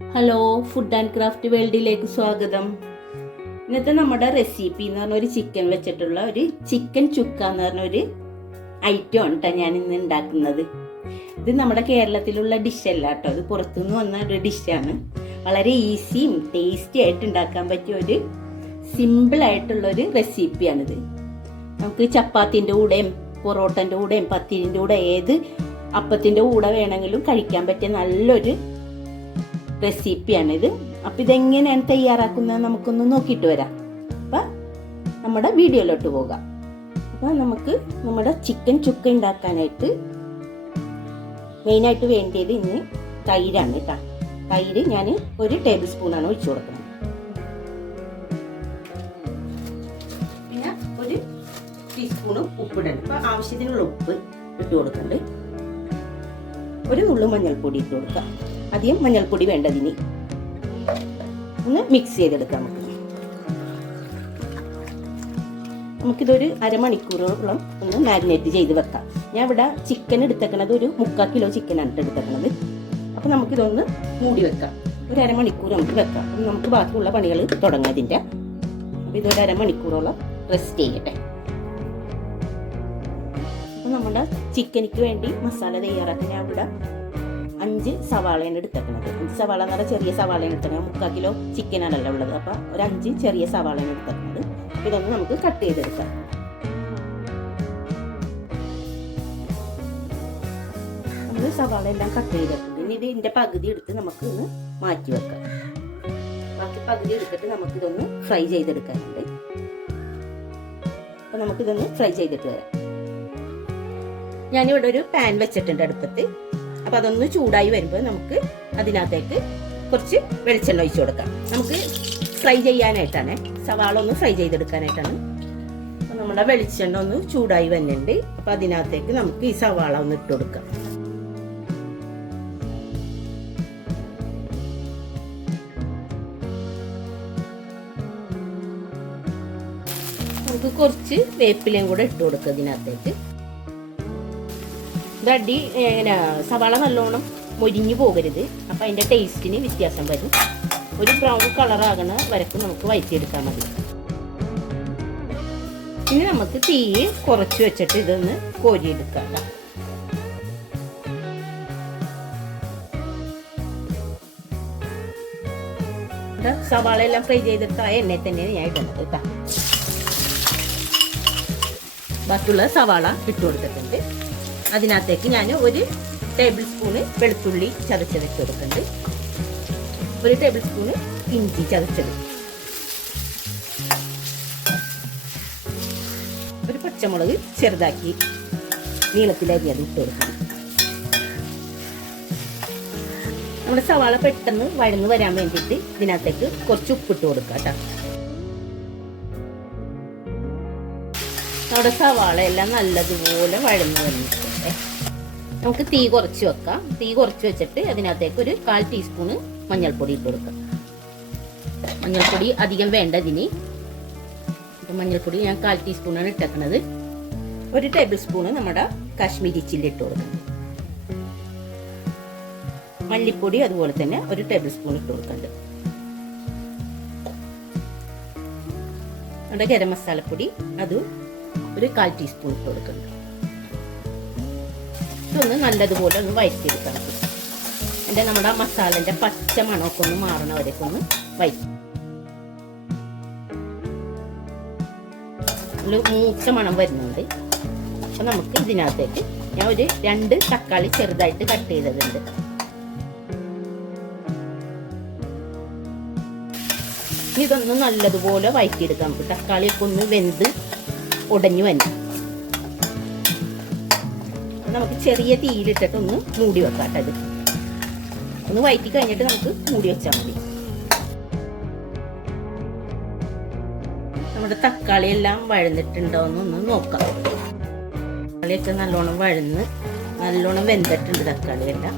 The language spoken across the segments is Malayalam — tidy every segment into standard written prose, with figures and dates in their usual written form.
ഹലോ, ഫുഡ് ആൻഡ് ക്രാഫ്റ്റ് വേൾഡിലേക്ക് സ്വാഗതം. ഇന്നത്തെ നമ്മുടെ റെസിപ്പി എന്ന് പറഞ്ഞ ഒരു ചിക്കൻ വെച്ചിട്ടുള്ള ഒരു ചിക്കൻ ചുക്ക എന്ന് പറഞ്ഞൊരു ഐറ്റം ആണ് കേട്ടോ ഞാൻ ഇന്ന് ഉണ്ടാക്കുന്നത്. ഇത് നമ്മുടെ കേരളത്തിലുള്ള ഡിഷല്ല കേട്ടോ, ഇത് പുറത്തുനിന്ന് വന്ന ഒരു ഡിഷാണ്. വളരെ ഈസിയും ടേസ്റ്റി ആയിട്ട് ഉണ്ടാക്കാൻ പറ്റിയ ഒരു സിമ്പിൾ ആയിട്ടുള്ളൊരു റെസിപ്പിയാണിത്. നമുക്ക് ചപ്പാത്തിൻ്റെ കൂടെയും പൊറോട്ടൻ്റെ കൂടെയും പത്തിരിൻ്റെ കൂടെ ഏത് അപ്പത്തിൻ്റെ കൂടെ വേണമെങ്കിലും കഴിക്കാൻ പറ്റിയ നല്ലൊരു റെസിപ്പിയാണിത്. അപ്പം ഇതെങ്ങനെയാണ് തയ്യാറാക്കുന്നത് നമുക്കൊന്ന് നോക്കിയിട്ട് വരാം. അപ്പം നമ്മുടെ വീഡിയോയിലോട്ട് പോകാം. അപ്പം നമുക്ക് നമ്മുടെ ചിക്കൻ ചുക്ക ഉണ്ടാക്കാനായിട്ട് മെയിനായിട്ട് വേണ്ടിയത് ഇന്ന് തൈരാണ് കേട്ടോ. തൈര് ഞാൻ 1 ടേബിൾ സ്പൂണാണ് ഒഴിച്ചു കൊടുക്കുന്നത്. പിന്നെ 1 ടീസ്പൂണ് ഉപ്പിടണം. അപ്പം ആവശ്യത്തിനുള്ള ഉപ്പ് ഇട്ട് കൊടുക്കുന്നുണ്ട്. 1 നുള്ളു മഞ്ഞൾപ്പൊടി ഇട്ട് കൊടുക്കാം. അധികം മഞ്ഞൾപ്പൊടി വേണ്ടതിന് ഒന്ന് മിക്സ് ചെയ്തെടുക്കാം. നമുക്കിതൊരു അരമണിക്കൂറോളം ഒന്ന് മാരിനേറ്റ് ചെയ്ത് വെക്കാം. ഞാൻ ഇവിടെ ചിക്കൻ എടുത്തേക്കണത് ഒരു 3/4 കിലോ ചിക്കനാണ് എടുത്തേക്കണത്. അപ്പം നമുക്കിതൊന്ന് മൂടി വെക്കാം. ഒരു അരമണിക്കൂർ നമുക്ക് വെക്കാം. അപ്പം നമുക്ക് ബാക്കിയുള്ള പണികൾ തുടങ്ങാം ഇതിൻ്റെ. അപ്പം ഇതൊരു അരമണിക്കൂറോളം റെസ്റ്റ് ചെയ്യട്ടെ. അപ്പം നമ്മുടെ ചിക്കനിക്ക് വേണ്ടി മസാല തയ്യാറാക്കാൻ ഞാൻ ഇവിടെ 5 സവാളയാണ് എടുത്തേക്കുന്നത്. 5 സവാള എന്ന് പറഞ്ഞാൽ ചെറിയ സവാളയാണ് എടുത്തേക്കുന്നത്. 3/4 കിലോ ചിക്കനാണല്ലോ ഉള്ളത്. അപ്പം ഒരു 5 ചെറിയ സവാളയാണ് എടുത്തേക്കുന്നത്. ഇതൊന്ന് നമുക്ക് കട്ട് ചെയ്തെടുക്കാം. നമ്മൾ സവാള എല്ലാം കട്ട് ചെയ്തിട്ടുണ്ട്. ഇനി ഇതിൻ്റെ പകുതി എടുത്ത് നമുക്ക് ഒന്ന് മാറ്റി വെക്കാം. ബാക്കി പകുതി എടുത്തിട്ട് നമുക്കിതൊന്ന് ഫ്രൈ ചെയ്തെടുക്കാനുണ്ട്. അപ്പം നമുക്കിതൊന്ന് ഫ്രൈ ചെയ്തിട്ട് വരാം. ഞാനിവിടെ ഒരു പാൻ വെച്ചിട്ടുണ്ട് അടുപ്പത്ത്. അപ്പം അതൊന്ന് ചൂടായി വരുമ്പോൾ നമുക്ക് അതിനകത്തേക്ക് കുറച്ച് വെളിച്ചെണ്ണ ഒഴിച്ചു കൊടുക്കാം. നമുക്ക് ഫ്രൈ ചെയ്യാനായിട്ടാണ്, സവാള ഒന്ന് ഫ്രൈ ചെയ്തെടുക്കാനായിട്ടാണ്. അപ്പം നമ്മുടെ വെളിച്ചെണ്ണ ഒന്ന് ചൂടായി വരുന്നുണ്ട്. അപ്പം അതിനകത്തേക്ക് നമുക്ക് ഈ സവാള ഒന്ന് ഇട്ട് കൊടുക്കാം. നമുക്ക് കുറച്ച് വേപ്പിലയും കൂടെ ഇട്ട് കൊടുക്കുക ഇതിനകത്തേക്ക്. ഇതടി ഇങ്ങനെ സവാള നല്ലോണം മൊരിഞ്ഞു പോകരുത്. അപ്പം അതിൻ്റെ ടേസ്റ്റിന് വ്യത്യാസം വരും. ഒരു ബ്രൗൺ കളറാകണ വരക്ക് നമുക്ക് വഴറ്റിയെടുക്കാൻ മതി. ഇനി നമുക്ക് തീ കുറച്ച് വെച്ചിട്ട് ഇതൊന്ന് കോരിയെടുക്കാം. സവാള എല്ലാം ഫ്രൈ ചെയ്തിട്ട് ആ എണ്ണയിൽ തന്നെയാണ് ഞാൻ ഇടുന്നത് കേട്ടോ. ബാക്കിയുള്ള സവാള ഇട്ട് കൊടുത്തിട്ടുണ്ട്. അതിനകത്തേക്ക് ഞാൻ 1 ടേബിൾ സ്പൂണ് വെളുത്തുള്ളി ചതച്ചതിട്ട് കൊടുക്കുന്നുണ്ട്. 1 ടേബിൾ സ്പൂണ് ഇഞ്ചി ചതച്ചത്, 1 പച്ചമുളക് ചെറുതാക്കി നീളത്തിലരിയത് ഇട്ട് കൊടുക്കണം. നമ്മുടെ സവാള പെട്ടെന്ന് വഴന്ന് വരാൻ വേണ്ടിയിട്ട് ഇതിനകത്തേക്ക് കുറച്ച് ഉപ്പിട്ട് കൊടുക്കാം കേട്ടോ. നമ്മുടെ സവാള എല്ലാം നല്ലതുപോലെ വഴന്ന് വന്നിട്ടുണ്ട്. നമുക്ക് തീ കുറച്ച് വെക്കാം. തീ കുറച്ച് വെച്ചിട്ട് അതിനകത്തേക്ക് ഒരു 1/4 ടീസ്പൂണ് മഞ്ഞൾപ്പൊടി ഇട്ട് കൊടുക്കാം. മഞ്ഞൾപ്പൊടി അധികം വേണ്ട ഇതിന്. അപ്പം മഞ്ഞൾപ്പൊടി ഞാൻ 1/4 ടീസ്പൂണാണ് ഇട്ടേക്കുന്നത്. 1 ടേബിൾ സ്പൂണ് നമ്മുടെ കാശ്മീരി ചില്ലി ഇട്ട് കൊടുക്കണം. മല്ലിപ്പൊടി അതുപോലെ തന്നെ 1 ടേബിൾ സ്പൂൺ ഇട്ട് കൊടുക്കുന്നുണ്ട്. നമ്മുടെ ഗരം മസാലപ്പൊടി അതും ഒരു 1/4 ടീസ്പൂൺ ഇട്ട് കൊടുക്കുന്നുണ്ട്. ഇതൊന്ന് നല്ലതുപോലെ ഒന്ന് വഴറ്റിയെടുക്കണം. എൻ്റെ നമ്മുടെ മസാലൻ്റെ പച്ച മണമൊക്കെ ഒന്ന് മാറണവരൊക്കെ ഒന്ന് വഴറ്റി. മൂച്ച മണം വരുന്നുണ്ട്. അപ്പം നമുക്ക് ഇതിനകത്തേക്ക് ഞാൻ ഒരു 2 തക്കാളി ചെറുതായിട്ട് കട്ട് ചെയ്തതുണ്ട്. ഇതൊന്ന് നല്ലതുപോലെ വഴറ്റിയെടുക്കാം. നമുക്ക് തക്കാളിയൊക്കെ ഒന്ന് വെന്ത് ഉടഞ്ഞു വന്നു. നമുക്ക് ചെറിയ തീയിലിട്ടിട്ട് ഒന്ന് മൂടി വെക്കാം. അത് ഒന്ന് വഴറ്റി കഴിഞ്ഞിട്ട് നമുക്ക് മൂടി വെച്ചാൽ മതി. നമ്മുടെ തക്കാളി എല്ലാം വഴന്നിട്ടുണ്ടോ എന്നൊന്ന് നോക്കാം. തക്കാളിയൊക്കെ നല്ലോണം വഴന്ന് നല്ലോണം വെന്തിട്ടുണ്ട് തക്കാളിയെല്ലാം.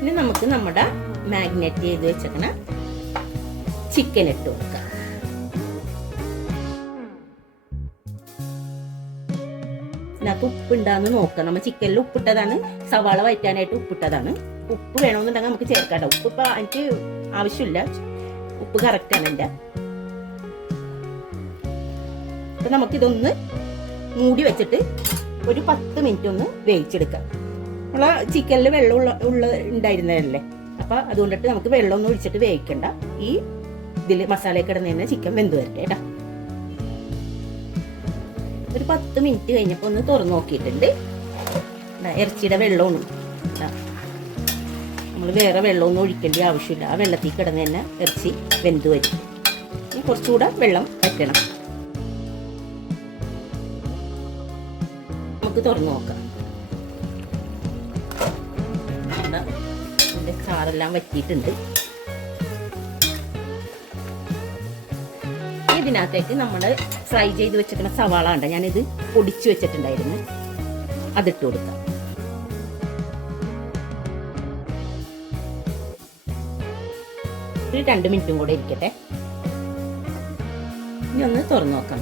ഇനി നമുക്ക് നമ്മുടെ മാഗ്നേറ്റ് ചെയ്ത് വെച്ചേക്കണ ചിക്കൻ ഇട്ട് കൊടുക്കാം. ഇതിനകത്ത് ഉപ്പുണ്ടാന്ന് നോക്കാം. നമ്മൾ ചിക്കനിൽ ഉപ്പിട്ടതാണ്, സവാള വഴറ്റാനായിട്ട് ഉപ്പിട്ടതാണ്. ഉപ്പ് വേണമെന്നുണ്ടെങ്കിൽ നമുക്ക് ചേർക്കാം. ഉപ്പ് ഇപ്പം എനിക്ക് ആവശ്യമില്ല, ഉപ്പ് കറക്റ്റാണ് എൻ്റെ. അപ്പം നമുക്കിതൊന്ന് മൂടി വെച്ചിട്ട് ഒരു 10 മിനിറ്റ് ഒന്ന് വേവിച്ചെടുക്കാം. നമ്മളെ ചിക്കനിൽ വെള്ളം ഉണ്ടായിരുന്നതല്ലേ, അപ്പം അതുകൊണ്ടിട്ട് നമുക്ക് വെള്ളമൊന്നും ഒഴിച്ചിട്ട് വേവിക്കണ്ട. ഈ ഇതിൽ മസാലയൊക്കെ ഇടുന്ന തന്നെ ചിക്കൻ വെന്ത് വരട്ടെ കേട്ടോ. ഒരു 10 മിനിറ്റ് കഴിഞ്ഞപ്പോൾ ഒന്ന് തുറന്നു നോക്കിയിട്ടുണ്ട്. ഇറച്ചിയുടെ വെള്ളമാണ്. നമ്മൾ വേറെ വെള്ളമൊന്നും ഒഴിക്കേണ്ട ആവശ്യമില്ല. ആ വെള്ളത്തിൽ കിടന്ന് തന്നെ ഇറച്ചി വെന്ത് വരും. ഇനി കുറച്ചുകൂടെ വെള്ളം വറ്റണം. നമുക്ക് തുറന്നു നോക്കാം. ഇതിൻ്റെ ചാറെല്ലാം വറ്റിയിട്ടുണ്ട്. ഇതിനകത്തേക്ക് നമ്മൾ ഫ്രൈ ചെയ്ത് വെച്ചിട്ടുള്ള സവാള ഉണ്ട്, ഞാനിത് പൊടിച്ചു വെച്ചിട്ടുണ്ടായിരുന്നു, അതിട്ട് കൊടുക്കാം. ഒരു 2 മിനിറ്റും കൂടെ ഇരിക്കട്ടെ. ഇനി ഒന്ന് തുറന്നു നോക്കാം.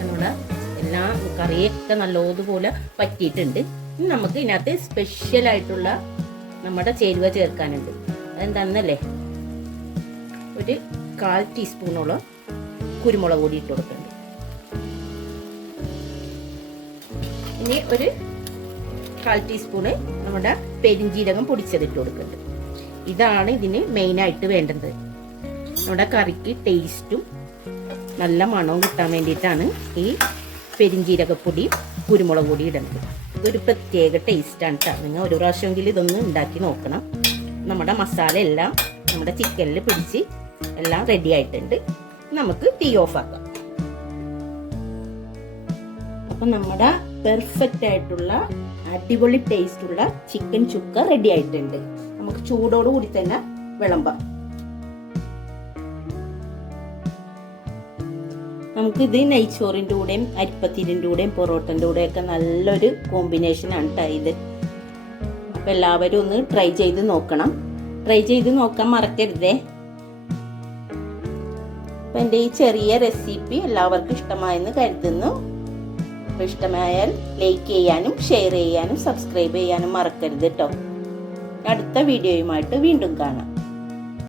നമ്മുടെ എല്ലാ കറിയൊക്കെ നല്ലതുപോലെ പറ്റിയിട്ടുണ്ട്. ഇനി നമുക്ക് ഇതിനകത്ത് സ്പെഷ്യലായിട്ടുള്ള നമ്മുടെ ചേരുവ ചേർക്കാനുണ്ട്. അതെന്താണെന്നല്ലേ, ഒരു 1/4 ടീസ്പൂണോളം കുരുമുളക് പൊടി ഇട്ട് കൊടുക്കുന്നുണ്ട്. ഇനി ഒരു 1/4 ടീസ്പൂണ് നമ്മുടെ പെരിഞ്ജീരകം പൊടിച്ചതിട്ട് കൊടുക്കുന്നുണ്ട്. ഇതാണ് ഇതിന് മെയിനായിട്ട് വേണ്ടത്. നമ്മുടെ കറിക്ക് ടേസ്റ്റും നല്ല മണവും കിട്ടാൻ വേണ്ടിയിട്ടാണ് ഈ പെരിഞ്ജീരകപ്പൊടി കുരുമുളക് പൊടി ഇടുന്നത്. ഇതൊരു പ്രത്യേക ടേസ്റ്റാണ് കേട്ടോ. നിങ്ങൾ ഒരു പ്രാവശ്യമെങ്കിലും ഇതൊന്ന് ഉണ്ടാക്കി നോക്കണം. നമ്മുടെ മസാല എല്ലാം നമ്മുടെ ചിക്കനിൽ പിടിച്ച് എല്ലാം റെഡി ആയിട്ടുണ്ട്. നമുക്ക് തീ ഓഫ് ആക്കാം. അപ്പം നമ്മുടെ പെർഫെക്റ്റ് ആയിട്ടുള്ള അടിപൊളി ടേസ്റ്റുള്ള ചിക്കൻ ചുക്ക റെഡി ആയിട്ടുണ്ട്. നമുക്ക് ചൂടോട് കൂടി തന്നെ വിളമ്പാം. നമുക്കിത് നെയ്ച്ചോറിൻ്റെ കൂടെയും അരിപ്പത്തിരിൻ്റെ കൂടെയും പൊറോട്ടൻ്റെ കൂടെയൊക്കെ നല്ലൊരു കോമ്പിനേഷനാണ് കേട്ടോ ഇത്. അപ്പം എല്ലാവരും ഒന്ന് ട്രൈ ചെയ്ത് നോക്കണം. ട്രൈ ചെയ്ത് നോക്കാൻ മറക്കരുതേ. അപ്പം എൻ്റെ ഈ ചെറിയ റെസിപ്പി എല്ലാവർക്കും ഇഷ്ടമായെന്ന് കരുതുന്നു. അപ്പം ഇഷ്ടമായാൽ ലൈക്ക് ചെയ്യാനും ഷെയർ ചെയ്യാനും സബ്സ്ക്രൈബ് ചെയ്യാനും മറക്കരുത് കേട്ടോ. അടുത്ത വീഡിയോയുമായിട്ട് വീണ്ടും കാണാം.